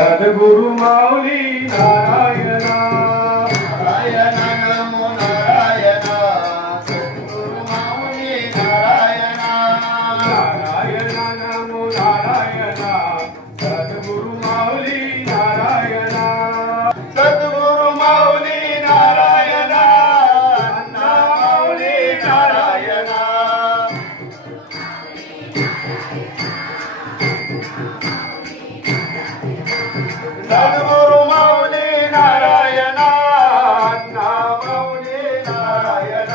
सद्गुरु माऊली नारायणा नारायण नमो नारायण सद्गुरु माऊली नारायण नारायण नमो नारायण सद्गुरु माऊली नारायण सद्गुरु माऊली नारायण अण्णा माऊली नारायण सद्गुरु माऊली नारायण अण्णा माऊली नारायण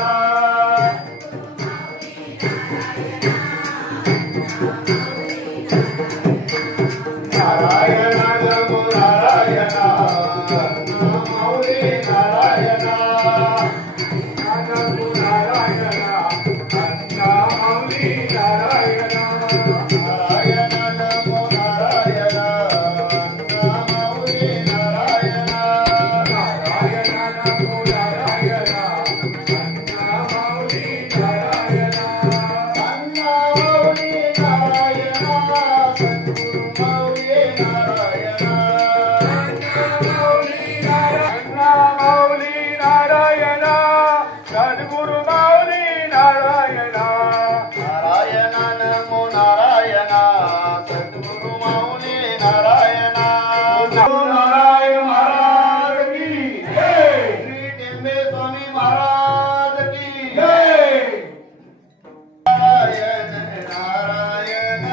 नारायण नमो नारायण अण्णा माऊली नारायण नमो नारायण अण्णा माऊली नारायण नारायण नमो नारायण अण्णा माऊली नारायण नारायण नमो नारायण अण्णा माऊली नारायण अण्णा माऊली नारायण सद्गुरु माऊली नारायण अण्णा माऊली नारायण सद्गुरु माऊली नारायण नारायण नमो नारायण सद्गुरु माऊली नारायण नमो नारायण महाराज की जय श्री टेंबे स्वामी महाराज की जय नारायण नारायण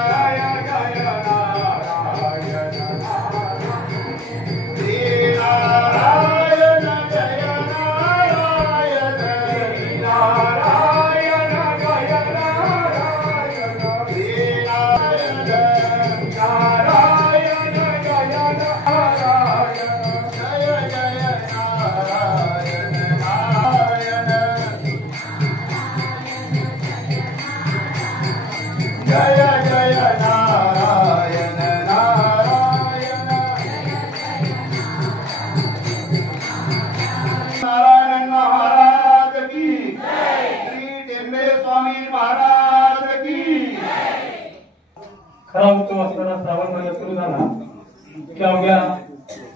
नारायण नारायण नारायण नारायण श्री नारायण जय नारायण श्री नारायण जय जय नारायण नारायण जय जय नारायण नारायण नारायण महाराज की श्री टेंबे स्वामी महाराज की खरा उत्सव असताना श्रावण महिना सुरू झाला की अवघ्या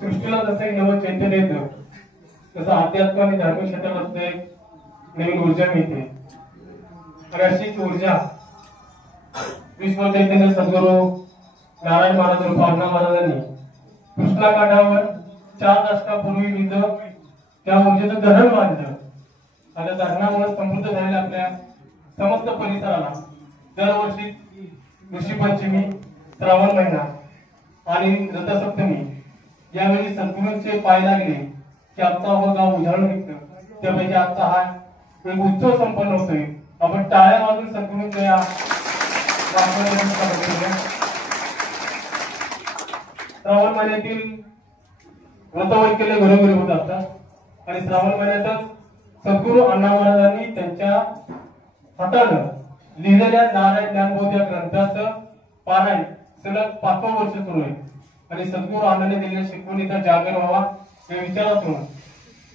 सृष्टीला जसं नवं चैतन्य येतं तसं अध्यात्म आणि धार्मिक क्षेत्राला सुद्धा एक नवीन ऊर्जा मिळते आणि अशीच ऊर्जा विश्व चैतन्य सद्गुरू नारायण महाराज रूप अण्णा महाराजांनी कृष्णा काठावर 4 दशकापूर्वी तिथं त्या ऊर्जेचं धरण बांधलं आणि त्या धरणामुळे समृद्ध झालेल्या आपल्या समस्त परिसराला दरवर्षी ऋषी पंचमी श्रावण महिना आणि रथसप्तमी यावेळी सद्गुरूंचे पाय लागले की आजचा हो गाव उजाळून निघतं त्यापैकी आजचा हा एक उत्सव संपन्न होतोय आपण टाळ्या वाजून सद्गुरूंच्या या श्रावण महिन्यातील व्रतवैकल्य घरोघरी होत असतात आणि श्रावण महिन्यातच सद्गुरू अण्णा महाराजांनी त्यांच्या हातानं लिहिलेल्या नारायण ज्ञानबोध या ग्रंथाचं पारायण सलग 5वं वर्ष सुरू आहे आणि सद्गुरू अण्णांनी दिलेल्या शिकवणीचा जागर व्हावा या विचारातून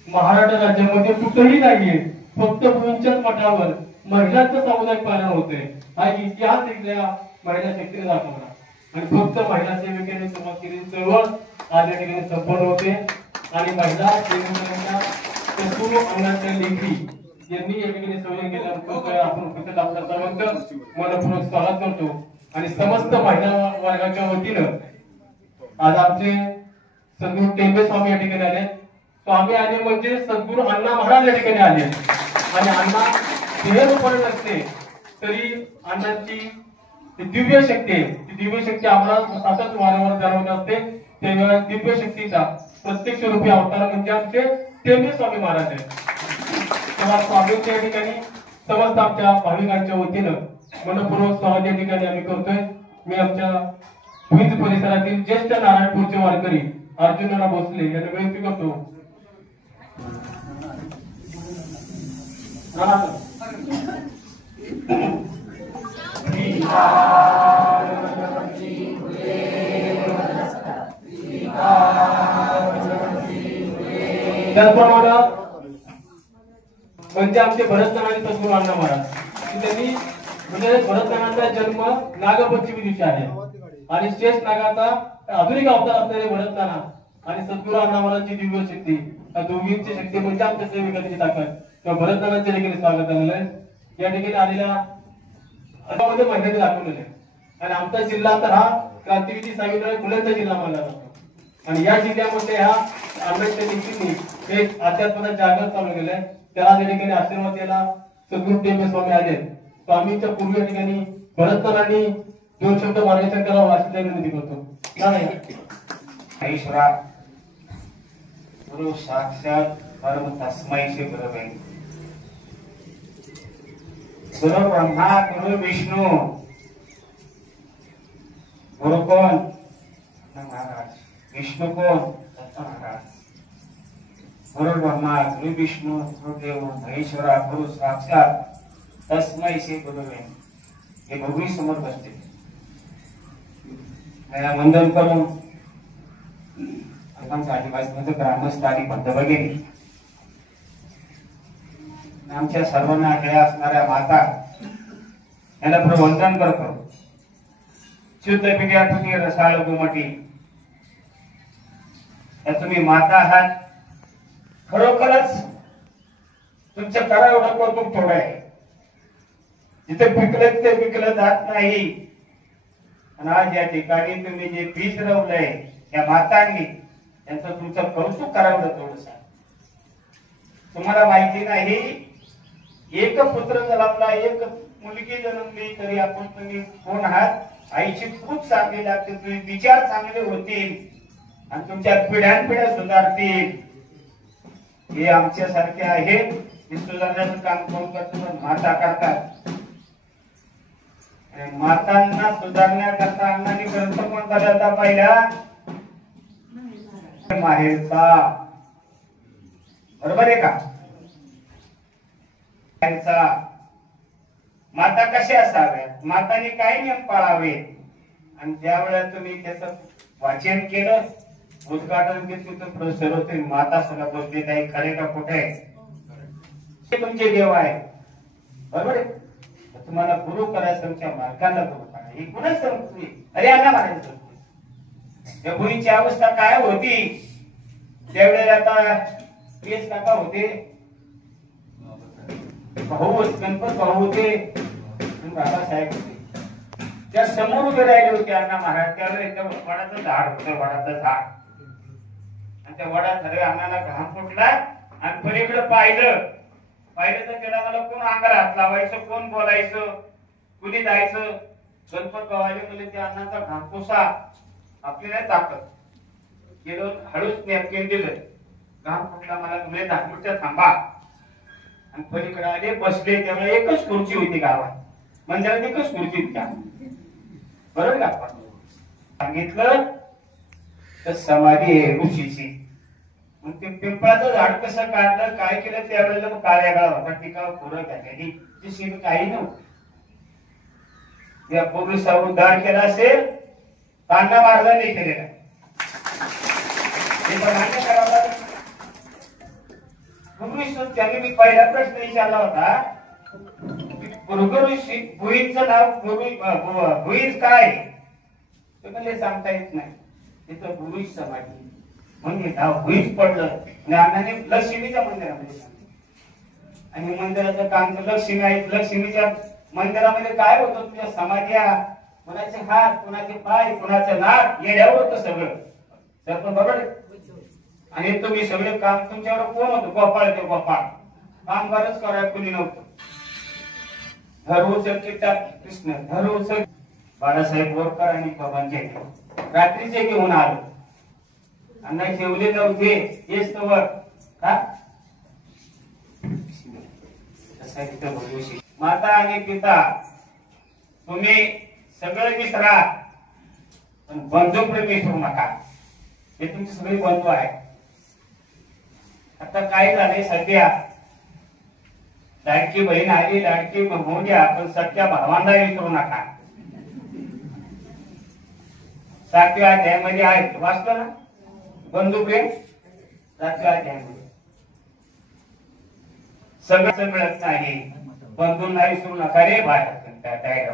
महाराष्ट्र राज्यामध्ये कुठेही नाहीये फक्त भूमीच्याच मठावर महिलांचं सामुदायिक पारायण होते हा इतिहास इथल्या महिला शक्तीने दाखवला आणि फक्त महिला सेविकेने सुरुवात केलेली चळवळ आज या ठिकाणी संपन्न होते आणि महिला सेविकांच्या सद्गुरू अण्णांच्या लेखी यांनी या ठिकाणी संयोजन केल्यानंतर आपण उपस्थित आपल्या सर्वांचं मनपूर्वक स्वागत करतो आणि समस्त महिला वर्गाच्या वतीनं आज आमचे सद्गुरू टेंबे स्वामी या ठिकाणी आले स्वामी आले म्हणजे सद्गुरू अण्णा महाराज या ठिकाणी आले आणि अण्णा देह रूपाने नसते तरी अण्णांची दिव्य शक्ती आहे ती दिव्य शक्ती आम्हाला सतत वारंवार जाणवत असते तेव्हा दिव्य शक्तीचा प्रत्यक्ष रूपी अवतार म्हणजे आमचे टेंबे स्वामी महाराज आहेत तेव्हा स्वामींच्या या ठिकाणी समस्त आमच्या भाविकांच्या वतीनं मनपूर्वक स्वागत या ठिकाणी आम्ही करतोय मी आमच्या भुज परिसरातील ज्येष्ठ नारायणपूरचे वारकरी अर्जुनना भोसले यांना विनंती करतो श्री त्याचप्रमाणे म्हणजे आमचे भरतनाथ आणि सद्गुरू अण्णा महाराज की त्यांनी म्हणजे भरतनाथाचा जन्म नागपंचमी दिवशी आहे आणि शेष नागाचा आधुनिक अवतार असलेले भरतनाथ आणि सद्गुरू अण्णा महाराजची दिव्य शक्ती या दोघींची शक्ती म्हणजे आमच्या सेविकांची ताकद किंवा भरतनाथाच्या देखील स्वागत झालेलं आहे. या ठिकाणी आलेल्या मध्ये महिन्याने दाखवलेले आणि आमचा जिल्हा तर हा क्रांतिवीर सावित्रीबाई फुलेंचा जिल्हा मानला जातो आणि या जिल्ह्यामध्ये ह्या आंबेडकर व्यक्तींनी एक अध्यात्माचा जागर चालू केलाय. त्याला या ठिकाणी आशीर्वाद द्यायला सद्गुरू टेंबे स्वामी आले. स्वामींच्या पूर्वी या ठिकाणी भरतनाथांनी 2 शब्द मार्गदर्शन करावं अशी विनंती करतो. ईश्वरा गुरु साक्षात परम तस्मै श्री गुरवे गुरु ब्रह्मा गुरु विष्णू गुरु कोण महाराज विष्णू कोण दत्त महाराज गुरु ब्रह्मा गुरु विष्णू गुरुदेव महेश्वरा गुरु साक्षात तस्मै श्री गुरवे हे भगवी समोर बसते वंदन करून आदिवासी ग्रामस्थ आणि बंधभगिनी आमच्या सर्वांना आठ्या असणाऱ्या माता यांना प्रवंदन करतो. शुद्ध पिढ्यापुटी रसाळ गोमटी या तुम्ही माता आहात. खरोखरच तुमच्या करा एवढं कौतुक थोडं आहे. जिथे पिकलं ते पिकलं जात नाही आणि आज या ठिकाणी तुम्ही जे बीज रवलंय या मातांनी त्यांचं तुमचं कौतुक करावं थोडस. तुम्हाला माहिती नाही एक पुत्र जन्मला एक मुलगी जन्मली तरी आपण तुम्ही कोण आहात. आईची खूप चांगली लागते. तुम्ही विचार चांगले होतील आणि तुमच्या पिढ्यानपिढ्या सुधारतील. हे आमच्यासारखे आहेत हे सुधारण्याचं काम कोण करतो माता करतात. मातांना सुधारण्याकरता अण्णांनी ग्रंथ कोणता जाता पहिला माहेरचा. बरोबर आहे का. माता कशा असाव्यात माताने काय नियम पाळावे आणि ज्या वेळेला तुम्ही त्याचं वाचन केलं उद्घाटन केलं प्रोफेसर होते माता सुद्धा बोलते काही खरे का कुठे तुमचे देव आहे. बरोबर आहे. तुम्हाला गुरु करायचं तुमच्या मालकांना गुरु करा ही कुणाच संस्कृती. अरे अण्णा म्हणायचं त्या मुलीची अवस्था काय होती त्यावेळेला आता प्रियस काका होते भाऊ गणपत भाऊ होते बाबासाहेब होते. त्या समोर उभे राहिले होते अण्णा महाराज. त्यावेळेला त्या वडाचं झाड होतं वडाचं झाड आणि त्या वडात सगळे अण्णाला घाम फुटला आणि पलीकडे पाहिलं तर त्याला मला कोण अंगाला हात लावायचं कोण बोलायचं कुणी जायचं. गणपत भावाले मुले त्या अण्णाचा घाम पुसा आपल्याला ताकद गेलो हळूच नॅपकिन दिलं. घाम फुटला मला तुम्ही 10 मिनिटं थांबा आणि पलीकडे आले बसले. त्यामुळे एकच खुर्ची होती गावात मंदिरात एकच खुर्ची होती. बरोबर का. आपण सांगितलं तर समाधी आहे ऋषीची. मग ते पिंपळाचं झाड कसं काढलं काय केलं त्यावेळेला मग कार्यागाळ होता टिकाव खोरं घातलेली ती सीन काही नव्हती. या पूर्वीचा उद्धार केला असेल तांडा महाराजांनी केलेला हे पण मान्य करावं लागेल. त्यांनी मी पहिला प्रश्न विचारला होता ऋषी भुईंचं नाव भुईज काय ते म्हणजे सांगता येत नाही. तिथं भुईज समाधी म्हणजे नाव भुईज पडलं आणि अण्णांनी लक्ष्मीच्या मंदिरामध्ये सांगितलं आणि मंदिराचं काम तर लक्ष्मी आहे. लक्ष्मीच्या मंदिरामध्ये काय होतं तुझ्या समाध्या कुणाचे हात कुणाचे पाय कुणाचं नाक येड्यावर होतं सगळं सर्व बरोबर. आणि तुम्ही सगळे काम तुमच्यावर कोण होतं गोपाळ ते गोपाळ काम बरंच करायला कुणी नव्हतं. धरू किट्टा कृष्ण धरू बाळासाहेब बोरकर आणि बाबांचे रात्रीचे घेऊन आलो अण्णा ठेवले नव्हते हेच तवर का माता आणि पिता तुम्ही सगळं विसरा पण बंधू प्रेम विसरू नका. हे तुमचे सगळे बंधू आहेत. आता काय झालंय सध्या लाडकी बहीण आली लाडकी होऊ द्या पण सख्या भावांना विसरू नका. 7व्या अध्यायामध्ये आहेत वाचलं ना बंधू प्रेम 7व्या अध्यायामध्ये सगळं मिळत नाही, बंधून नाही विसरू नका रे बाहेर.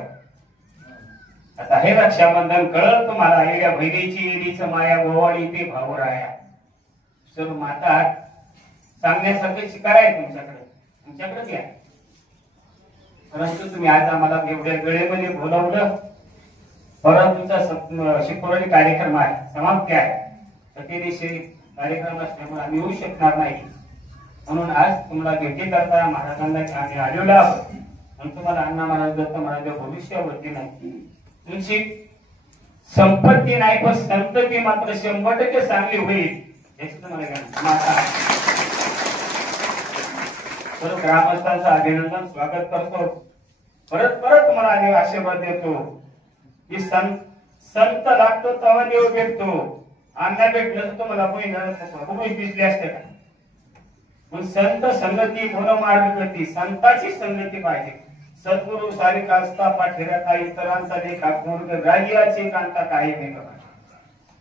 आता हे रक्षाबंधन कळत तुम्हाला, येड्या बहिणीची येडीचं माया गोवाडी ते भाऊ राया. सर माता सांगण्यासारखे शिकार आहे तुमच्याकडे घ्या. परंतु तुम्ही आज आम्हाला एवढ्या वेळेमध्ये बोलावलं, परत तुमचा शिकवणी कार्यक्रम आहे, समाप्ती आहे, प्रतिनिषेध कार्यक्रम असल्यामुळे आम्ही येऊ शकणार नाही. म्हणून आज तुम्हाला भेटी करता महाराजांना आम्ही आलेलो आहोत. आणि तुम्हाला अण्णा महाराज दत्त महाराज भविष्यावरती नाही, तुमची संपत्ती नाही पण संतती मात्र 100% चांगली होईल याची तुम्हाला सर्व ग्रामस्थांचं अभिनंदन स्वागत करतो. परत तुम्हाला आम्ही आशीर्वाद देतो की संत लागतो तेव्हा देव भेटतो. अण्णा भेटलं तर तुम्हाला बहीण दिसली असते का? पण संत संगती मनोमार्ग करती, संताची संगती पाहिजे. सद्गुरु सारिका असता पाठिराता इतरांचा लेखा गुण राहियाची कांता काही नाही बघा.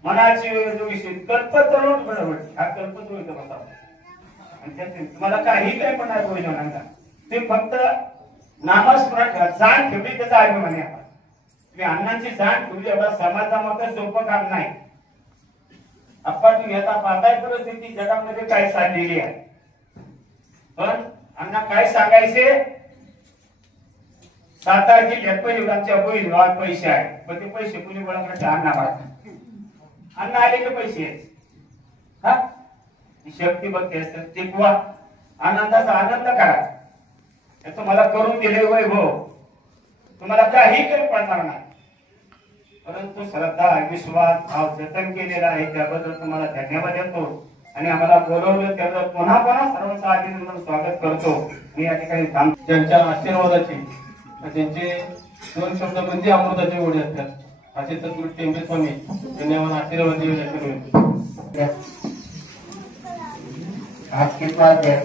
मनाची विषय कल्पतरुण बरोबर हा कल्पतरुण बसा. आणि त्यात तुम्हाला काही काय पण नाही बोलू नका. ते फक्त नामस्मरण ठेवा, जाण ठेवली त्याचा अभिमान आहे. तुम्ही अण्णांची जाण ठेवली एवढा समाजामध्ये सोपं काम नाही. आपण तुम्ही आता पाहताय परिस्थिती जगामध्ये काय चाललेली आहे. पण अण्णा काय सांगायचे, सातारा जिल्ह्यात पहिले आमच्या बहीण गावात पैसे आहे, पण ते पैसे कुणी गोळा करायचे? अण्णा मारतात. अण्णा आले की पैसे हा शक्ती बघते टिकवा, आनंदाचा आनंद करा. याचं मला करून दिले वैभव तुम्हाला काही कमी पडणार नाही. परंतु श्रद्धा विश्वास भाव जतन केलेला आहे त्याबद्दल तुम्हाला धन्यवाद देतो. आणि आम्हाला बोलवलं त्याचं पुन्हा सर्वांचं अभिनंदन स्वागत करतो. मी या ठिकाणी थांबतो. ज्यांच्या आशीर्वादाची त्यांचे 2 शब्द म्हणजे अमृताचे ओढे असतात असे सद्गुरू टेंबे स्वामी यांनी आम्हाला आशीर्वाद दिले. आज कितवा अध्याय?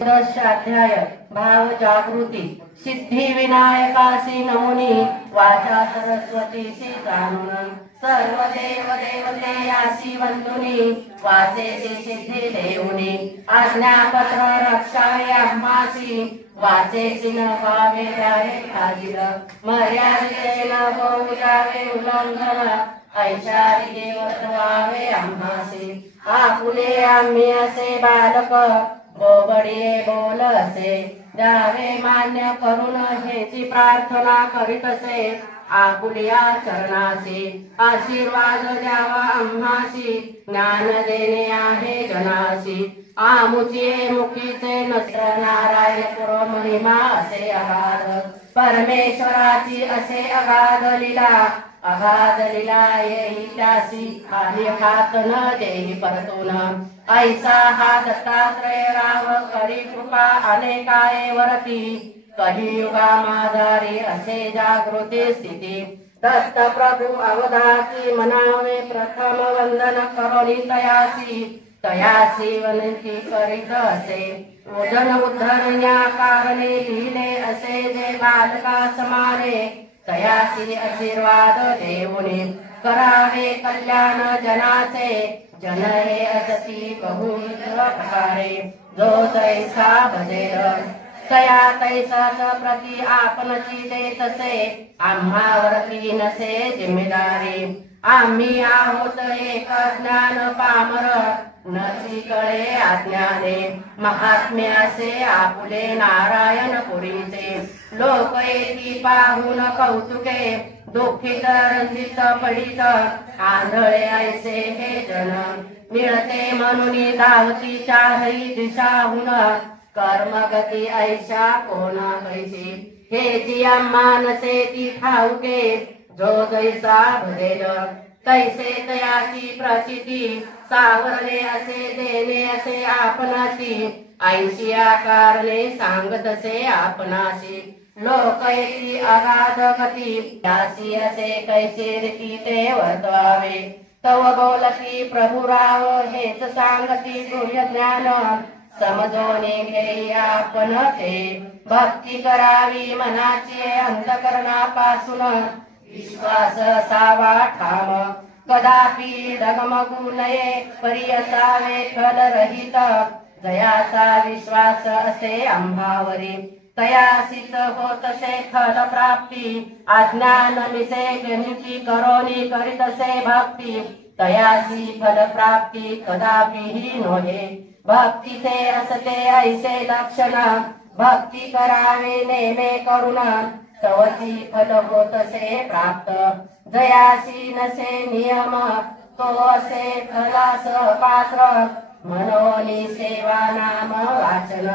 10 अध्याय. भाव जागृती. सिद्धी विनायकासी नमुनी वाचा सरस्वतीसी जाणून सर्व देव देवते यासी वंदुनी वाचेसी सिद्धी देऊनी आज्ञापत्र रक्षावे आम्हासी वाचेसी न व्हावे द्यावे खाजील मर्यादेन होऊ जावे उल्लंघन ऐशारी देवत व्हावे आम्हासी आपुले आम्ही असे बालक बोबडे बोल असे द्यावे मान्य करून हेची प्रार्थना करीत असे आपुलिया चरणासी आशीर्वाद द्यावा आम्हासी ज्ञान देणे आहे जनासी आमुचे मुखीचे नसर नारायण पुर महिमा असे अगाध परमेश्वराची असे अगाध लीला येही त्यासी आणि हात न देही परतून ऐसा हा दत्तात्रय राव करी कृपा अनेकाये वरती कलियुगा माधारी असे जागृती स्थिती दत्त प्रभू अवधाची मनावे प्रथम वंदन करोनी तयासी विनंती करीत असे ओजन उद्धरण्या कारणे लिहिले असे जे बालका समाने तयासी आशीर्वाद देऊनी करावे कल्याण जनाचे जन हे असती बहुविध प्रकारे जो तैसा भजेल तया तैसाच प्रति आपणची देतसे आम्हावरती नसे जिम्मेदारी आम्ही आहोत एक ज्ञान पामर नची कळे अज्ञाने महात्म्य असे आपुले नारायण पुरीचे लोक येती पाहून कौतुके दुःखित रंजित पडित आंधळे ऐसे हे जन मिळते म्हणून धावती चारही दिशाहून कर्मगती ऐशा कोण कैसी हे जी मानसे ती ठाऊके जो जैसा भरेल तैसे तयाची प्रचिती सावरले असे देणे असे आपणाची ऐशी आकारणे सांगत असे आपणाशी लोक येती अगाध गती त्यासी असे कैसे रीती ते वर्तवावे तव बोलती प्रभुराव हेच सांगती गुह्य ज्ञान समजोने घेई आपण ते भक्ती करावी मनाची अंतकरणापासून विश्वास असावा ठाम कदापि डगमगू नये परी असावे फलरहित जयाचा विश्वास असे आम्हावरी तयासीच होतसे फल प्राप्ती अज्ञान मिसे गणिती करोनी करीतसे भक्ती तयासी फल प्राप्ती कदापिही नोहे भक्तीचे असते ऐसे लक्षण भक्ती करावे नेमे करुण तवची फल होतसे प्राप्त जयासी नसे नियम तो असे फलास पात्र मनोनी सेवा नाम वाचन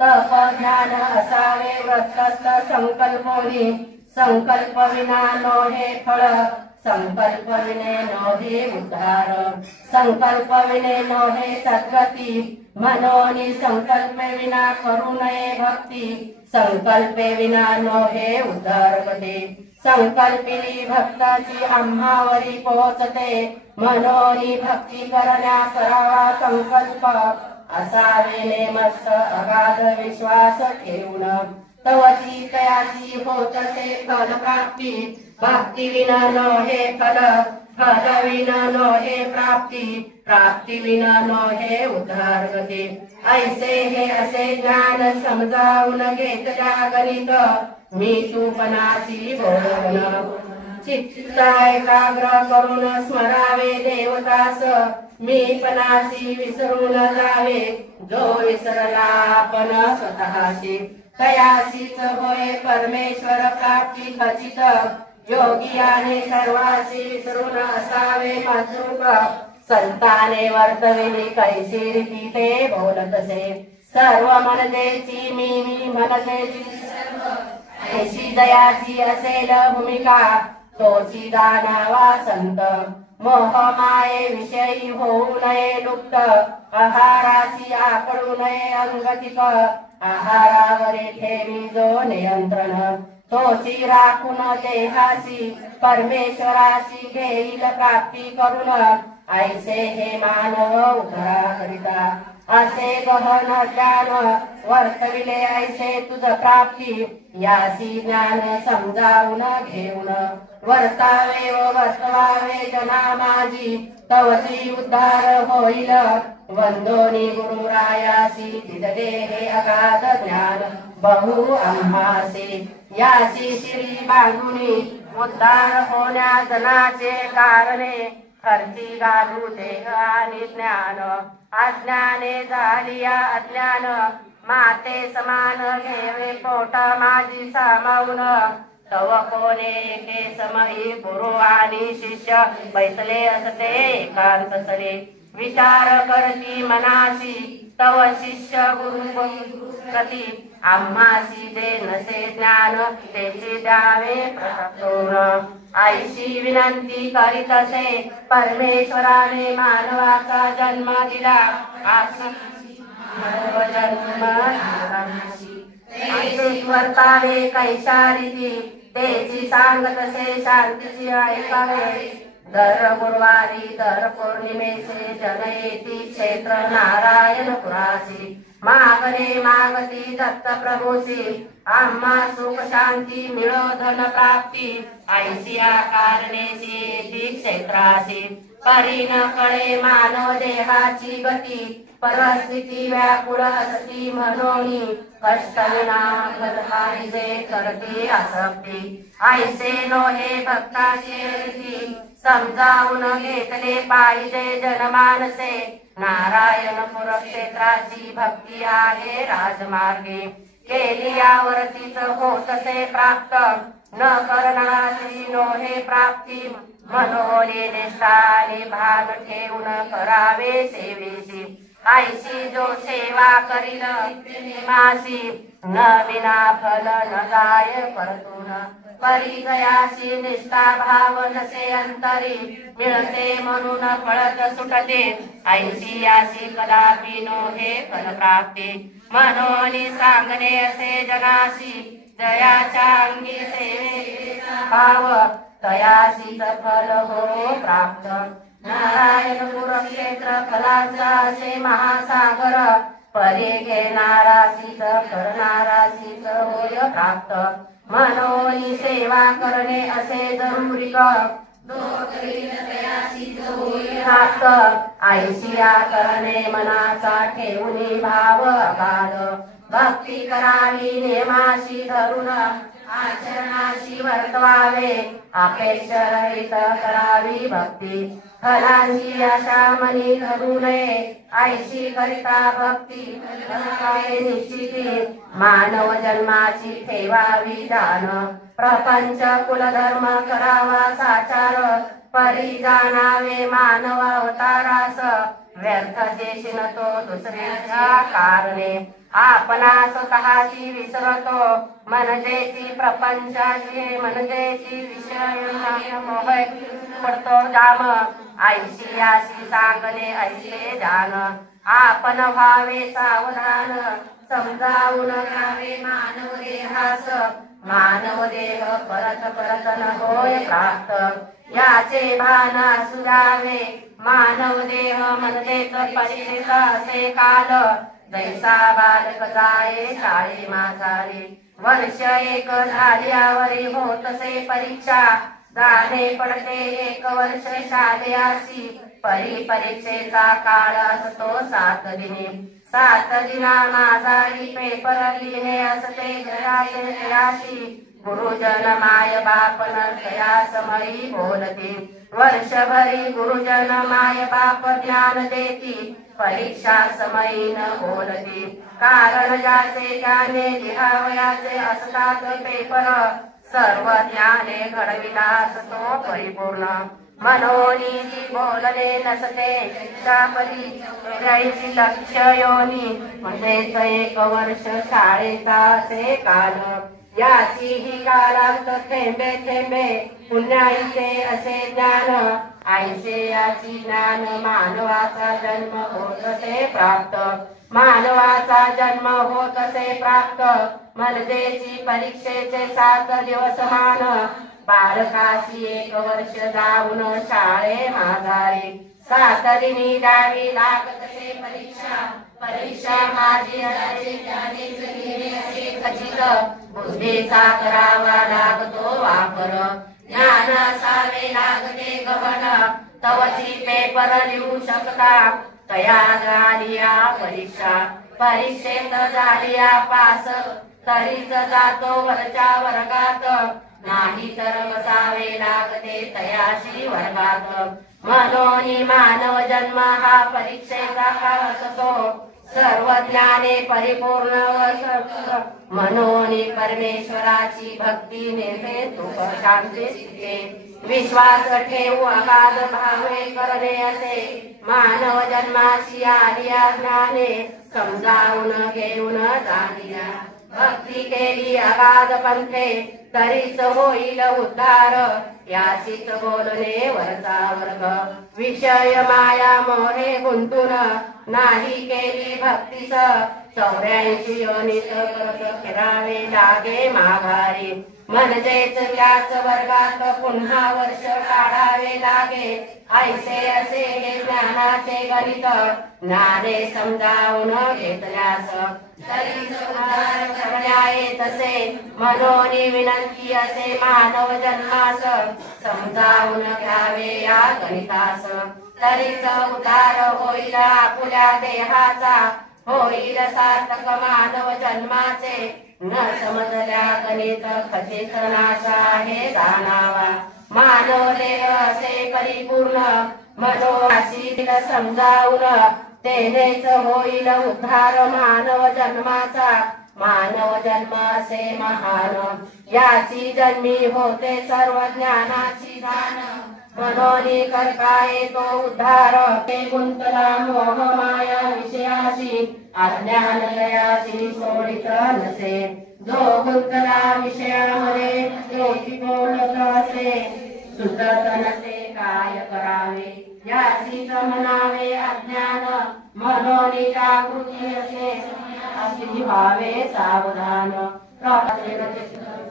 तप ध्यान असावे व्रतस्थ संकल्पोनी संकल्प विना नोहे फळ संकल्प विने नोहे उद्धार संकल्प विने नोहे सद्गती मनोनी संकल्प विना करू नये भक्ती संकल्पे विना नोहे उद्धारपदे संकल्पिनी भक्ताची आम्हावरी पोचते मनोनी भक्ती करण्या करावा संकल्प असावे नेमस्त अगाध विश्वास ठेवून तवची तयाची होतसे फल प्राप्ती भक्ती विना नोहे फल फल विना नोहे प्राप्ती प्राप्ती विना नोहे उद्धार गती ऐसे हे असे ज्ञान समजावून घेतल्या गणित मी तूपणाची बोलवण चित्त एकाग्र करून स्मरावे देवतास मी पणाशी विसरून जावे जो विसरला आपण स्वतःशी तयाशीच होय परमेश्वर प्राप्ती खचित योगी आणि सर्वांशी विसरून असावे मधुक संताने वर्तविली कैसी रीती ते बोलतसे सर्व मनदेची मी मनदेची ऐशी दयाची असेल भूमिका तोची दानावा संत मोह माये विषयी होऊ नये लुप्त आहाराची आकडू नये अंगतिक आहारावरी ठेवी जो नियंत्रण तोची राखून देहासी परमेश्वराची घेईल प्राप्ती करून ऐसे हे मानव उधरा करिता असे गहन ज्ञान वर्तविले ऐसे तुझ प्राप्ती यासी ज्ञान समजावून घेऊन वर्तावे व वर्तवावे जना माझी तवची उद्धार होईल वंदोनी गुरुरायासी दिदले हे अगाध ज्ञान बहु आम्हासी यासी श्री बांधुनी उद्धार होण्या जनाचे कारणे खर्ची घालू देह आणि ज्ञान अज्ञाने झाली अज्ञान माते समान घेवे पोट माझी सामावून तव कोणे एके समयी गुरु आणि शिष्य बैसले असते एकांत सरे विचार करती मनाशी तव शिष्य गुरु प्रती आम्हासी जे नसे ज्ञान तेचे द्यावे प्रसादून आईशी विनंती करीत असे परमेश्वराने मानवाचा जन्म दिला जन्म वर्तावे कैशारीती तेची सांगत असे शांतीची ऐकावे दर गुरुवारी दर पौर्णिमेचे जनयेती क्षेत्र नारायण पुरासी मागणे मागती दत्त प्रभूसी आम्हा सुख शांती मिळो धन प्राप्ती ऐसिया कारणेची येती क्षेत्रासी परीन कळे मानव देहाची गती परस्थिती व्याकुळ असती म्हणोनी कष्टविना फलहारिजे करते आसक्ती ऐसे नोहे भक्ताची रीती समजावून घेतले पाहिजे जनमानसे नारायण पुरक्षेत्राची भक्ती आहे राजमार्गे केली यावरतीच होतसे प्राप्त न करणारी नोहे प्राप्ती मनोने निष्ठाने भाग ठेवून करावे सेवेसी ऐशी जो सेवा करील मासी न विना फल न गाय परतून परिगयाशी निष्ठा भाव नसे अंतरी मिळते म्हणून पळत सुटते ऐशी याशी कदापि नोहे फल प्राप्ती मनोनी सांगणे असे जनाशी जयाच्या अंगी सेवेचा भाव तयाशीच फल हो प्राप्त नारायण कुरुक्षेत्र फलाचा असे महासागर परे घेणारासीच करणारासीच होय प्राप्त मनोनी सेवा करणे असे जरुरी प्राप्त ऐशिया करणे मनाचा ठेवून भाव अगाध भक्ती करावी नेमाशी धरून आचरणाशी वर्तवावे अपेक्षरहित करावी भक्ती फलांची आशा मनी धरू नये ऐशी करिता भक्ती करावे निश्चिती मानव जन्माची ठेवावी जाण प्रपंच कुलधर्म करावा साचार परी जाणावे मानव अवतारास व्यर्थ देशील तो दुसऱ्याच्या कारणे आपणा स्वतःची विसरतो म्हणजेची प्रपंचाची म्हणजेची विषय मोह पडतो जाम ऐशियाशी सांगणे ऐसे जाण आपण व्हावे सावधान समजावून घ्यावे मानव देहास मानव देह परत परत न होय प्राप्त याचे भान असू द्यावे मानव देह म्हणजेच परिचित असे काल जैसा बालक जाये शाळे माझारी वर्ष एक झाल्यावरी होतसे परीक्षा जाणे पडते एक वर्ष शालेयासी परीक्षेचा काळ असतो 7 दिनी 7 दिना माझारी पेपर लिहिणे असते जयाशी गुरुजन माय बाप नया समयी बोलते वर्षभरी गुरुजन माय बाप ज्ञान देती परीक्षा समयी न बोलते कारण ज्याचे ज्ञाने लिहावयाचे असतात पेपर सर्व ज्ञाने घडविला असतो परिपूर्ण मनोनी जी बोलणे नसते त्यापरी लक्ष योनी म्हणजेच 1 वर्ष शाळेचा असे काल याची ही कालांत थेंबे थेंबे पुण्याईचे असे ज्ञान ऐसे याची ज्ञान मानवाचा जन्म होत असे प्राप्त मानवाचा जन्म होत असे प्राप्त म्हणजेची परीक्षेचे 7 दिवस मान बालकाशी 1 वर्ष जाऊन शाळे माझारी 7 दिनी द्यावी लागत असे परीक्षा माझी असे खचित बुद्धीचा करावा लागतो वापर ज्ञान असावे लागते गहन तवची पेपर लिहू शकता तया झालिया परीक्षेत झालिया पास तरीच जातो वरच्या वर्गात नाही तर बसावे लागते तयाशी वर्गात मनोनी मानव जन्म हा परीक्षेचा काळ असतो सर्व ज्ञाने परिपूर्ण मनोनी परमेश्वराची भक्ती निर्हेतुक शांती विश्वास ठेवू अगाध भावे करणे असे मानव जन्माशी आलिया ज्ञाने समजावून घेऊन जाणिया भक्ती केली अगाध पंथे तरीच होईल उद्धार याशीच बोलणे वरचा वर्ग विषय माया मोहे गुंतून नाही केली भक्तीस 84 योनीत करत फिरावे लागे माघारी म्हणजेच त्याच वर्गात पुन्हा वर्ष काढावे लागे ऐसे असे हे ज्ञानाचे गणित ज्ञाने समजावून घेतल्यास तरीच उद्धार करण्या येत असे मनोनी विनंती असे मानव जन्मास समजावून घ्यावे या गणितास तरीच उद्धार होईल आपुल्या देहाचा होईल सार्थक मानव जन्माचे न समजल्या गणित खचित नाशा हे जाणावा मानव देह असे परिपूर्ण मनोराशी समजावून तेनेच होईल उद्धार मानव जन्माचा मानव जन्म असे महान याची जन्मी होते सर्व ज्ञानाची जाण मनोनी करता येतो उद्धार ते गुंतला मोह माया विषयाशी अज्ञान लयाशी सोडित नसे जो गुंतला विषयामध्ये तोची बोलत असे सुचत नसे काय करावे याशीच म्हणावे अज्ञान मनोनी जागृती असे अशी भावे सावधान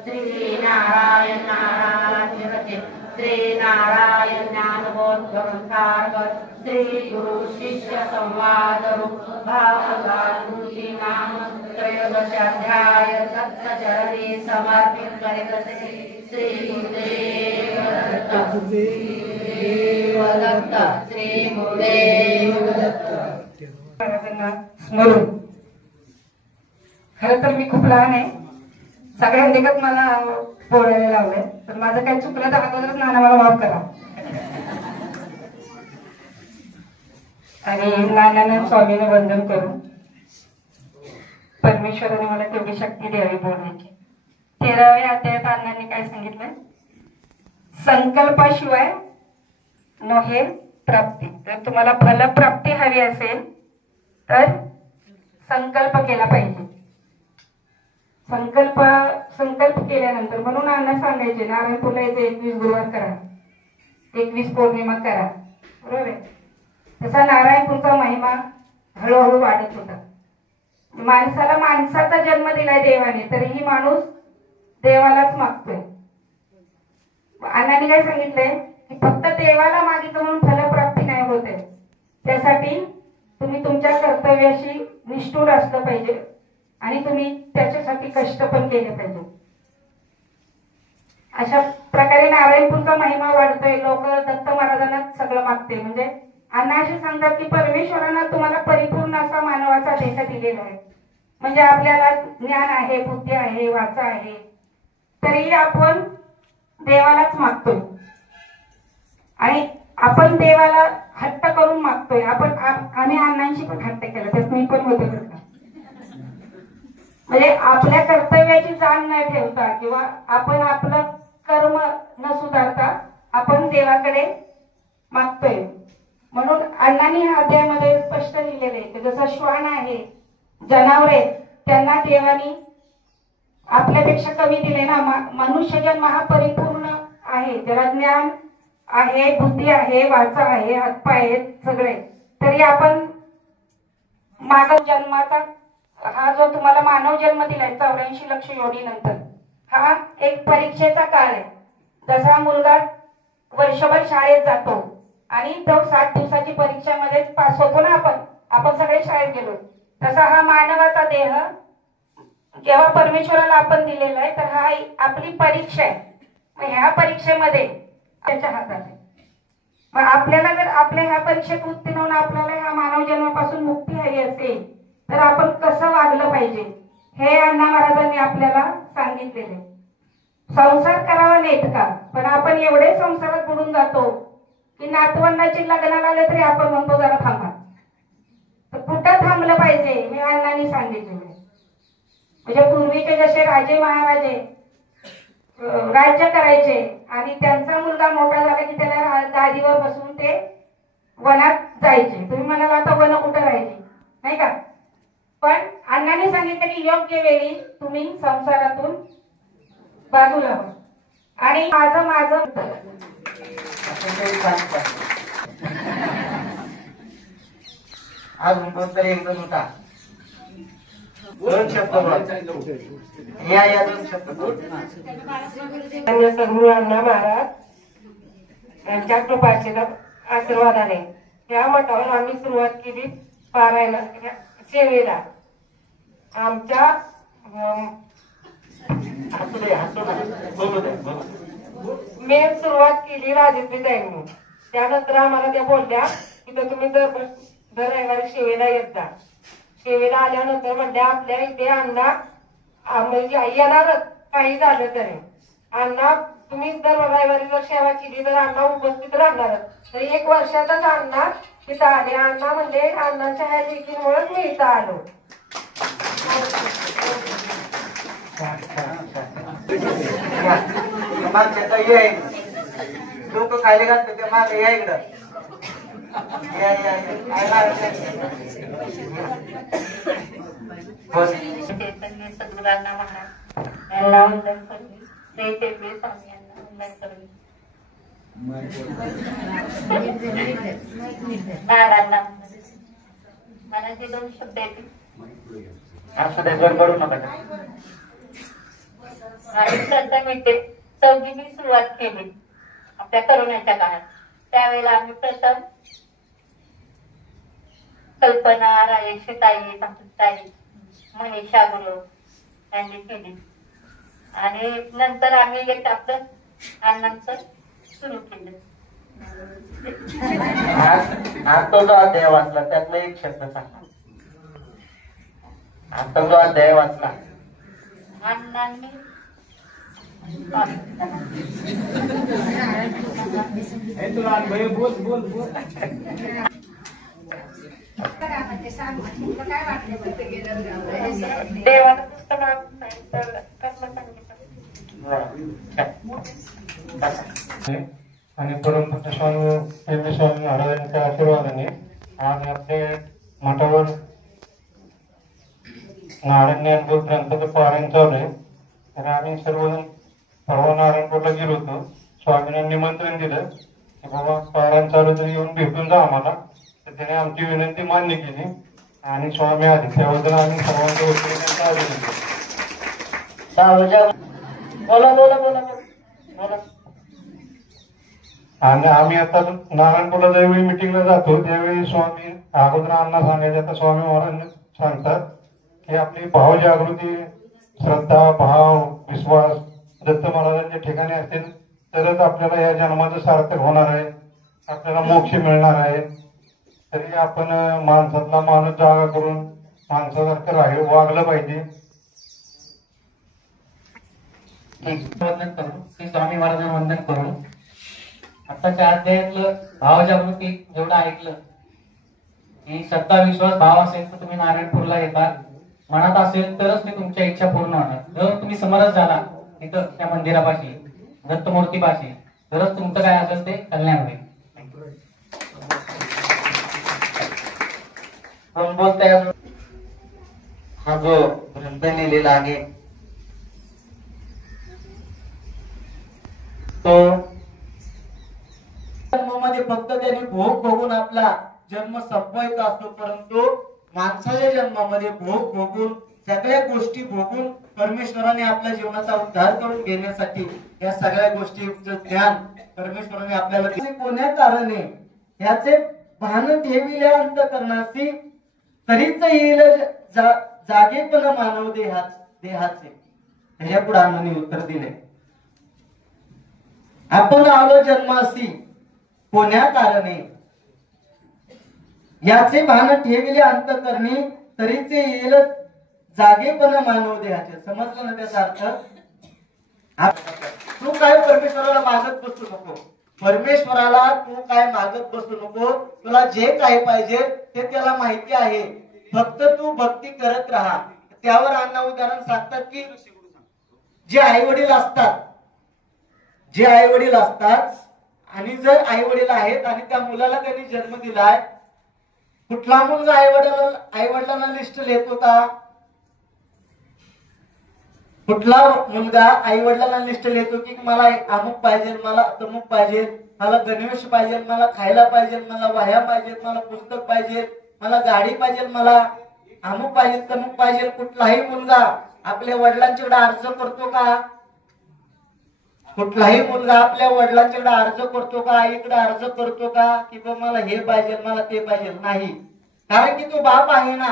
श्री नारायण नारायण श्री नारायण ज्ञानबोध ग्रंथार्गत श्री गुरु शिष्य संवाद भावगानुभूती नाम 13 अध्याय दत्त चरणी समर्पित करीत श्री गुरुदेव दत्त श्री गुरुदेव दत्त. महाराजांना स्मरून. खरं तर मी खूप लहान आहे, सगळ्यांनी मला बोलायला लावलंय, तर माझं काही चुकलं तर अगोदरच नाना मला माफ करा. आणि नानांना स्वामीने वंदन करून परमेश्वराने मला तेवढी शक्ती द्यावी बोलण्याची. 13व्या अध्यायात अण्णांनी काय सांगितलंय? संकल्पाशिवाय नोहे प्राप्ती. जर तुम्हाला फलप्राप्ती हवी असेल तर संकल्प केला पाहिजे. संकल्प केल्यानंतर, म्हणून अण्णा सांगायचे नारायणपूरला यायचे 21 गुरुवार करा, 21 पौर्णिमा करा, बरोबर आहे. तसा नारायणपूरचा महिमा हळूहळू वाढत होता. माणसाला माणसाचा जन्म दिलाय देवाने, तरीही माणूस देवालाच मागतोय. अण्णांनी काय सांगितलंय की फक्त देवाला मागितलं म्हणून फलप्राप्ती नाही होते. त्यासाठी तुम्ही तुमच्या कर्तव्याशी निष्ठुर असलं पाहिजे आणि तुम्ही त्याच्यासाठी कष्ट पण केले पाहिजे. अशा प्रकारे नारायणपूरचा महिमा वाढतोय. लोक दत्त महाराजांना सगळं मागते. म्हणजे अण्णा असे सांगतात की परमेश्वरानं तुम्हाला परिपूर्ण असा मानवाचा देह दिलेला आहे. म्हणजे आपल्याला ज्ञान आहे, बुद्धी आहे, वाचा आहे, तरीही आपण देवालाच मागतोय. आणि आपण देवाला हट्ट करून मागतोय. आम्ही अण्णांशी पण हट्ट केला, त्यात मी पण होते बरं का. म्हणजे आपल्या कर्तव्याची जाण न ठेवता किंवा आपण आपलं कर्म न सुधारता आपण देवाकडे मागतोय. म्हणून अण्णांनी ह्या अध्यायामध्ये स्पष्ट लिहिलेलं आहे की जसं श्वान आहे, जनावर आहे, त्यांना देवानी आपल्यापेक्षा कमी दिले ना. मनुष्य जन्म हा परिपूर्ण आहे, त्याला ज्ञान आहे, बुद्धी आहे, वाचा आहे, हातपाय आहेत सगळे, तरी आपण मानव जन्माचा हा जो तुम्हाला मानव जन्म दिलाय 84 लक्ष योनीनंतर, हा एक परीक्षेचा काळ आहे. जसा मुलगा वर्षभर शाळेत जातो आणि तो 60 दिवसाची परीक्षेमध्ये पास होतो ना, आपण सगळे शाळेत गेलो, तसा हा मानवाचा देह जेव्हा परमेश्वराला आपण दिलेला आहे, तर हा आपली परीक्षा आहे. ह्या परीक्षेमध्ये त्याच्या हातात आहे. मग आपल्याला जर आपल्या ह्या परीक्षेत उत्तीर्ण होऊन आपल्याला ह्या मानव जन्मापासून मुक्ती हवी असेल तर आपण कसं वागलं पाहिजे हे अण्णा महाराजांनी आपल्याला सांगितलेले. संसार करावा नेटका, पण आपण एवढे संसारात बुडून जातो की नातवंडाची लग्नाला आले तरी आपण म्हणतो जरा थांबा. तर कुठं थांबलं पाहिजे हे अण्णांनी सांगितले. म्हणजे पूर्वीचे जसे राजे महाराजे राज्य करायचे आणि त्यांचा मुलगा मोठा झाला की त्याला गादीवर बसून ते वनात जायचे. तुम्ही म्हणाल आता वन कुठं राहिली, नाही का? पण अण्णांनी सांगितलं की योग्य वेळी तुम्ही संसारातून बाजूला हो. आणि माझं आज कोणतरी एकदम होता. 2 शब्द या 2 शब्द सद्गुरू अण्णा महाराज यांच्या कृपाचे आशीर्वादाने या मठावर आम्ही सुरुवात केली पारायण सेवेला. आमच्या मी सुरुवात केली राजेश्रीताईंनी. त्यानंतर आम्हाला त्या बोलल्या की तुम्ही दर रविवारी सेवेला येत जा. सेवेला आल्यानंतर म्हणल्या आपल्या इथे अण्णा म्हणजे येणारच काही झालं तरी. अण्णा तुम्ही दर रविवारी जर सेवा केली तर अण्णा उपस्थित राहणारच. तर 1 वर्षातच अण्णा तिथं आले. अण्णा म्हणजे अण्णाच्या ह्या लेखीमुळेच मी इथं आलो. लोक खायला घालतात ते मागे या इकडं. सद्गुरांना महाराज यांना वंदन करणे, श्री टेंबे स्वामी यांना वंदन करणे, दादांना मला जे 2 शब्द येतील असू दे, गडबडू नका. आणि प्रथम इथे 4वी सुरुवात केली आपल्या करोनाच्या काळात. त्यावेळेला आम्ही प्रथम कल्पना, राजेश्री ताई, ताई, मनीषा गुरु यांनी केली. आणि नंतर आम्ही एक आपलं अण्णांचं सुरू केलं. आता जो अध्याय वाचला त्यातला एक शब्द सांगा. आता जो अध्याय वाचला अण्णांनी बोल बोल बोल. देवाला नुसतं नाव सांगितलं, कर्म सांगितलं. आणि परमपूज्य स्वामी केंद्र स्वामी महाराजांच्या आशीर्वादाने आज आपल्या मठावर नारायण ज्ञानबोध ग्रंथाचं पारायण चालू आहे. तर आम्ही सर्वजण परवा नारायणपूरला गेलो होतो. स्वामींना निमंत्रण दिलं की बाबा पारायण चालू तर येऊन भेटून जा आम्हाला. तर त्याने आमची विनंती मान्य केली आणि स्वामी आले. त्याबद्दल आम्ही सर्वांच्या वतीने त्यांचा आभार मानतो. बोला बोला बोला बोला. आणि आम्ही आता नारायणपूरला ज्यावेळी मिटिंगला जातो त्यावेळी स्वामी अगोदर अण्णा सांगायचे. आता स्वामी महाराज सांगतात की आपली भावजागृती, श्रद्धा, भाव, विश्वास दत्त महाराजांच्या ठिकाणी असतील तरच आपल्याला या जन्माचं सार्थक होणार आहे, आपल्याला मोक्ष मिळणार आहे. तरी आपण माणसातला माणूस जागा करून माणसासारखं वागलं पाहिजे. वंदन करू, श्री स्वामी महाराजांना वंदन करू. आताच्या अध्यायातलं भावजागृती जेवढं ऐकलं की श्रद्धा, विश्वास, भाव असेल तर तुम्ही नारायणपूरला येतात. मनात असेल तरच मी तुमच्या इच्छा पूर्ण होणार. जर तुम्ही समरस झाला तिथं त्या मंदिरापाशी, दत्तमूर्तीपाशी, तरच तुमचं काय असेल ते कल्याण होईल. कोण बोलताय? हा जो ग्रंथ लिहिलेला आहे तो जन्मामध्ये फक्त त्याने भोग भोगून आपला जन्म संपवायचा असतो, परंतु माणसाच्या जन्मामध्ये भोग भोगून, सगळ्या गोष्टी भोगून परमेश्वराने आपल्या जीवनाचा उद्धार करून घेण्यासाठी या सगळ्या गोष्टीचं ज्ञान परमेश्वराने आपल्याला कोण्या कारणे याचे भान ठेविल्या अंतःकरणासी तरीच येईल जागेपण मानव देहाचे. ह्याच्या पुढे अण्णांनी उत्तर दिले. आपण आलो जन्मासी कोण्या कारणे याचे भान ठेविले अंतःकरणी तरीच येईल जागेपण मानव देहाचे. समजलं ना त्याचा अर्थ? तू काय परमेश्वराला मागत बसू नको. परमेश्वराला तू काय मागत बसू नको. तुला जे काय पाहिजे ते त्याला माहिती आहे. फक्त तू भक्ती करत राहा. त्यावर अण्णा उदाहरण सांगतात की जे आई वडील असतात आणि जर आई वडील आहेत आणि त्या मुलाला त्यांनी जन्म दिलाय, कुठला मुलगा आई वडिलांना लिस्ट लिहितो का? कुठला मुलगा आई वडिलांना लिस्ट लिहितो की मला अमुक पाहिजे, मला तमुक पाहिजे, मला गणवेश पाहिजे, मला खायला पाहिजे, मला वह्या पाहिजे, मला पुस्तक पाहिजे, मला गाडी पाहिजे, मला अमुक पाहिजे, तमुक पाहिजे? कुठलाही मुलगा आपल्या वडिलांच्याकडे अर्ज करतो का? कुठलाही मुलगा आपल्या वडिलांच्याकडे अर्ज करतो का? आईकडे अर्ज करतो का की मला हे पाहिजे, मला ते पाहिजे? नाही. कारण की तो बाप आहे ना.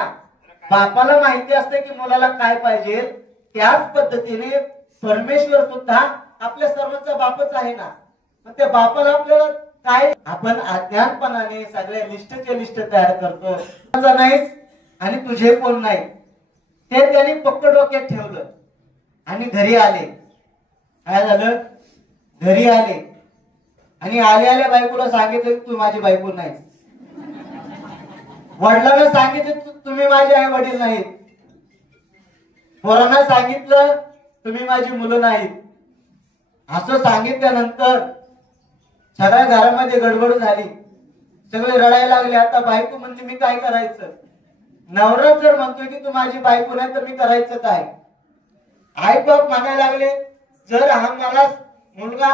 बापाला माहिती असते की मुलाला काय पाहिजे. त्याच पद्धतीने परमेश्वर सुद्धा आपल्या सर्वांचा बापच आहे ना. मग त्या बापाला आपल्याला काय, आपण अज्ञानपणाने सगळ्या लिस्ट तयार करतो. नाहीस आणि तुझे कोण नाही ते त्यांनी पक्क डोक्यात ठेवलं आणि घरी आले. काय झालं? घरी आले आणि आल्या बायकोला सांगितलं की तू माझी बायको नाही. वडिलांना सांगितलं तुम्ही माझे आई वडील नाहीत. पोरांना सांगितलं तुम्ही माझी मुलं नाहीत. असं सांगितल्यानंतर सगळ्या घरामध्ये गडबड झाली. सगळे रडायला लागले. आता बायको म्हणते मी काय करायचं? नवरा जर म्हणतोय की तू माझी बायको नाही तर मी करायचं काय? आई बाप म्हणायला लागले जर हा मला मुलगा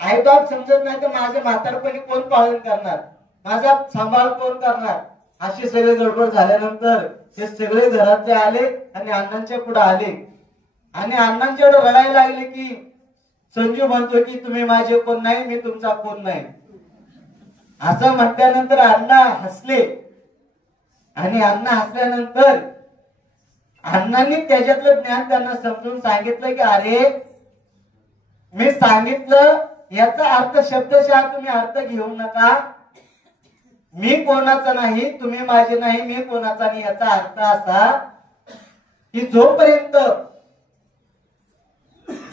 आई बाप समजत नाही तर माझ्या म्हातारपणी कोण पालन करणार, माझा सांभाळ कोण करणार? अशी सगळे गडबड झाल्यानंतर हे सगळे घरातले आले आणि अण्णांच्या पुढे आले आणि अण्णांच्याकडे रडायला लागले की संजू म्हणतो की तुम्ही माझे कोण नाही, मी तुमचा कोण नाही. असं म्हटल्यानंतर अण्णा हसले आणि अण्णा हसल्यानंतर अण्णांनी त्याच्यातलं ज्ञान त्यांना समजून सांगितलं की अरे मी सांगितलं याचा अर्थ शब्दशः तुम्ही अर्थ घेऊ नका. मी कोणाचा नाही, तुम्ही माझे नाही, मी कोणाचा नाही. याचा अर्थ असा की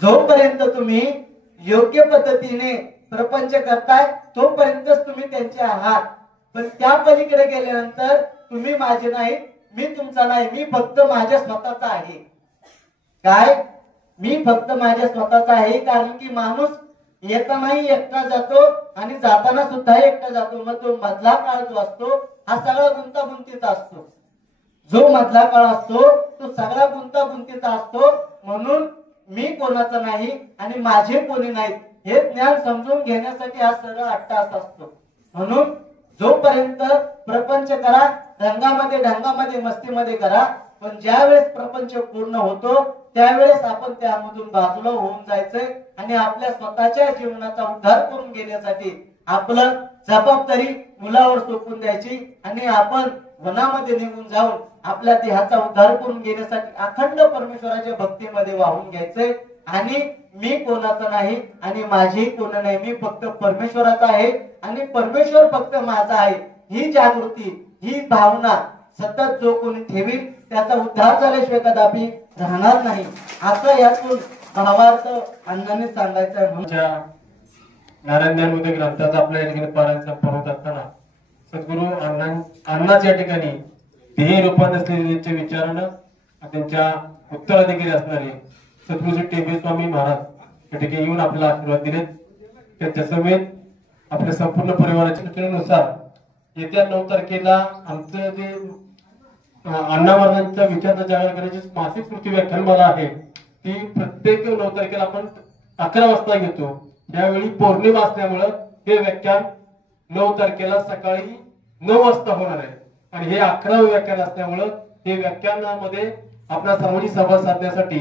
जोपर्यंत तुम्ही योग्य पद्धतीने प्रपंच करताय तोपर्यंतच तुम्ही त्यांचे आहात. पण त्या पलीकडे गेल्यानंतर तुम्ही माझे नाही, मी तुमचा नाही, मी फक्त माझ्या स्वतःचा आहे. काय? मी फक्त माझ्या स्वतःचा आहे. कारण की माणूस येतानाही एकटा जातो आणि जाताना सुद्धा एकटा जातो. मग तो मधला काळ जो असतो हा सगळा गुंतागुंतीचा असतो. जो मधला काळ असतो तो सगळा गुंतागुंतीचा असतो. म्हणून मी कोणाचा नाही आणि माझे कोणी नाही हे ज्ञान समजून घेण्यासाठी हा सरळ 8 तास असतो. म्हणून जोपर्यंत प्रपंच करा, रंगामध्ये ढंगामध्ये मस्तीमध्ये करा, पण ज्यावेळेस प्रपंच पूर्ण होतो त्यावेळेस आपण त्यामधून बाजूला होऊन जायचंय आणि आपल्या स्वतःच्या जीवनाचा उद्धार करून घेण्यासाठी आपलं जबाबदारी मुलावर सोपून द्यायची आणि आपण वनामध्ये निघून जाऊन आपल्या देहाचा उद्धार करून घेण्यासाठी अखंड परमेश्वराच्या भक्तीमध्ये वाहून घ्यायचंय. आणि मी कोणाचा नाही आणि माझी कोण नाही, मी फक्त परमेश्वराचा आहे आणि परमेश्वर फक्त माझा आहे. ही जागृती, ही भावना सतत जो कोणी ठेवील त्याचा उद्धार झाल्याशिवाय कदापि राहणार नाही. असं यातून भावार्थ अण्णांनी सांगायचं आहे. नारायण ज्ञानोदय ग्रंथाचा आपल्या या ठिकाणी पारायण संपवत असताना सद्गुरु अण्णाच या ठिकाणी ध्येय रूपात असलेले त्यांच्या विचारानं त्यांच्या उत्तराधिकारी असणारे सद्गुरु श्री टेंबे स्वामी महाराज या ठिकाणी येऊन आपल्याला आशीर्वाद दिलेत. त्यांच्या समेत आपल्या संपूर्ण परिवाराच्या सूचनेनुसार येत्या 9 तारखेला आमचं जे अण्णा महाराजांच्या विचारांचा जागर करायची मासिक स्मृती व्याख्यानमाला आहे ती प्रत्येक 9 तारखेला आपण 11 वाजता घेतो. यावेळी पौर्णिमा असल्यामुळं हे व्याख्यान 9 तारखेला सकाळी 9 वाजता होणार आहे आणि हे 11वे व्याख्यान असल्यामुळं हे व्याख्यानामध्ये आपला सामाजिक संवाद साधण्यासाठी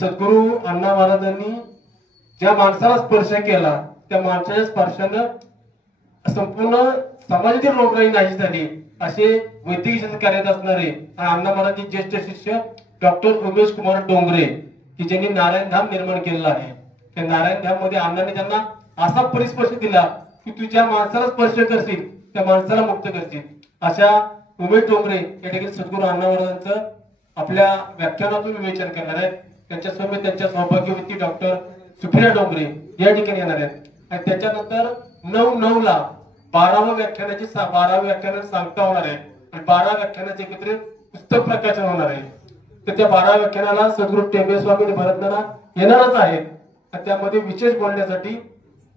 सद्गुरु अण्णा महाराजांनी ज्या माणसाला स्पर्श केला त्या माणसाच्या स्पर्शानं संपूर्ण समाजातील रोगराई नाही झाली असे वैद्यकीय कार्यात असणारे अण्णा महाराजांचे ज्येष्ठ शिष्य डॉक्टर उमेश कुमार डोंगरे की ज्यांनी नारायण धाम निर्माण केलेलं आहे. त्या नारायण धाम मध्ये अण्णाने त्यांना असा परिस्पर्श दिला की तू ज्या माणसाला स्पर्श करशील त्या माणसाला मुक्त करशील. अशा उमेश डोंगरे या ठिकाणी सद्गुरु अण्णा महाराजांचं आपल्या व्याख्यानातून विवेचन करणार आहेत. त्यांच्या समोर त्यांच्या सौभाग्यवती डॉक्टर सुप्रिया डोंगरे या ठिकाणी येणार आहेत. आणि त्याच्यानंतर 9/9 12व्या व्याख्यानाची 12व्या व्याख्यानाची सांगता होणार आहे आणि 12 व्याख्यानाचे एकत्रित पुस्तक प्रकाशन होणार आहे. तर त्या 12 व्याख्यानाला सद्गुरु टेंबे स्वामी भरतनाना येणारच आहेत. त्यामध्ये विशेष बोलण्यासाठी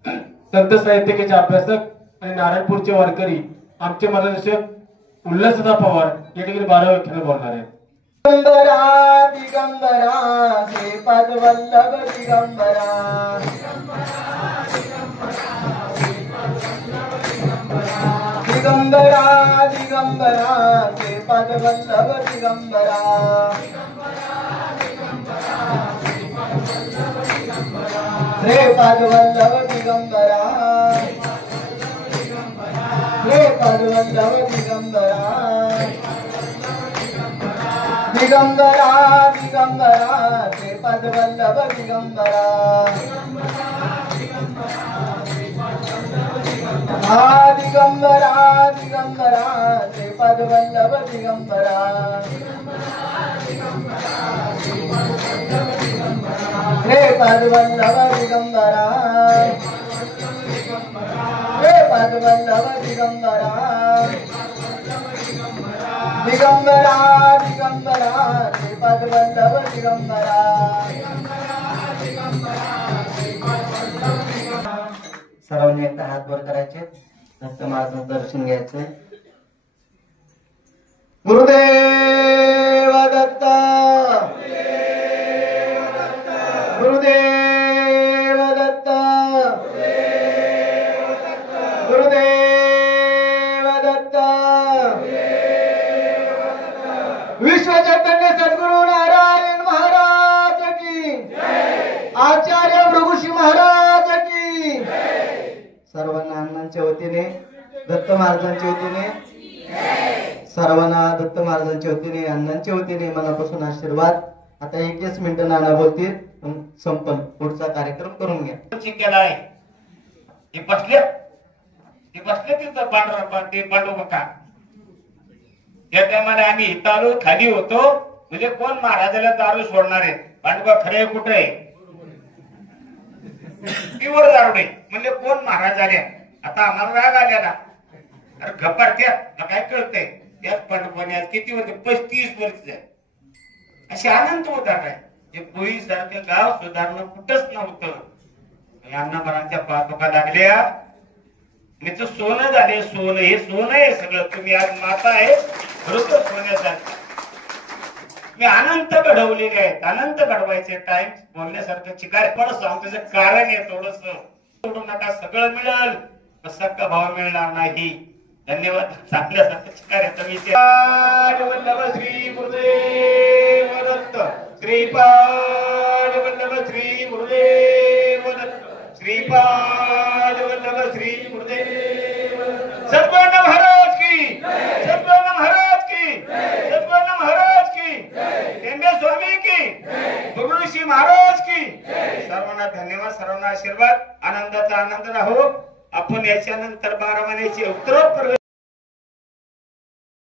संत साहित्यिकेचे अभ्यासक आणि नारायणपूरचे वारकरी आमचे मार्गदर्शक उल्हासदा पवार या ठिकाणी 12 व्याख्यान बोलणार आहेत. दिगंबरा दिगंबरा श्रीपाद वल्लभ दिगंबरा दिगंबरा दिगंबरा श्रीपाद वल्लभ दिगंबरा श्रीपाद वल्लभ दिगंबरा श्रीपाद वल्लभ दिगंबरा दिगंबरा दिगंबरा श्रीपाद वल्लभ दिगंबरा दिगंबरा दिगंबरा श्रीपाद वल्लभ दिगंबरा श्रीपाद वल्लभ दिगंबरा श्रीपाद वल्लभ दिगंबरा दिगंबरा दिगंबरा श्रीपाद वल्लभ दिगंबरा सर्वांनी एकदा हात वर करायचे, दत्त महाराजांचं दर्शन घ्यायचं. गुरुदेव दत्त गुरुदेव दत्त गुरुदेव दत्त विश्व चैतन्य सद्गुरु नारायण महाराज की आचार्य भृगुशी महाराज की सर्वांना अण्णांच्या वतीने दत्त महाराजांच्या वतीने सर्वांना दत्त महाराजांच्या वतीने अण्णांच्या वतीने मनापासून आशीर्वाद. आता 1 मिनिटं नाना बोलतील, संपन्न पुढचा कार्यक्रम करून घ्या. केलाय हे बसले तिथं पांडू बघा. त्या टायमाला आम्ही इथं आलो, खाली होतो, म्हणजे कोण महाराजाला दारू सोडणार आहे? पांडुबा खरे कुठे आहे? पिवर दारुडे म्हणजे कोण महाराज आल्या? आता आम्हाला राग आलेला. अरे घपाडत्या काय कळतंय? त्याच पांडुबाने आज किती होते? 35 वर्ष असे आनंद होता काय? हे भोई सारखं गाव सुधारणं कुठंच नव्हतं. यांना मनाच्या पातोका लागल्या. मी तर सोनं झाले, सोनं हे सोनं आहे सगळं. तुम्ही आज माता आहे बरोबर सोन्यासारखं. मी अनंत घडवलेले आहेत, अनंत घडवायचे. टाइम बोलण्यासारखं चिकार पण सांगतो त्याचं कारण आहे. थोडस सोडू नका, सगळं मिळेल, सक्का भाव मिळणार नाही. धन्यवाद. चांगल्यासारखं चिकार येतं. वल्लभ श्री गुरुदेव दत्त. श्रीपाद वल्लभ श्री गुरुदेव दत्त. श्रीपाद वल्लभ श्री गुरुदेव. सद्गुरू महाराज की, सद्गुरू महाराज की, सद्गुरू महाराज की, टेंबे स्वामी की, गुरुऋषी महाराज की. सर्वांना धन्यवाद, सर्वांना आशीर्वाद. आनंदाचा आनंद राहो. आपण याच्यानंतर 12 महिन्याची उत्तरोत्तर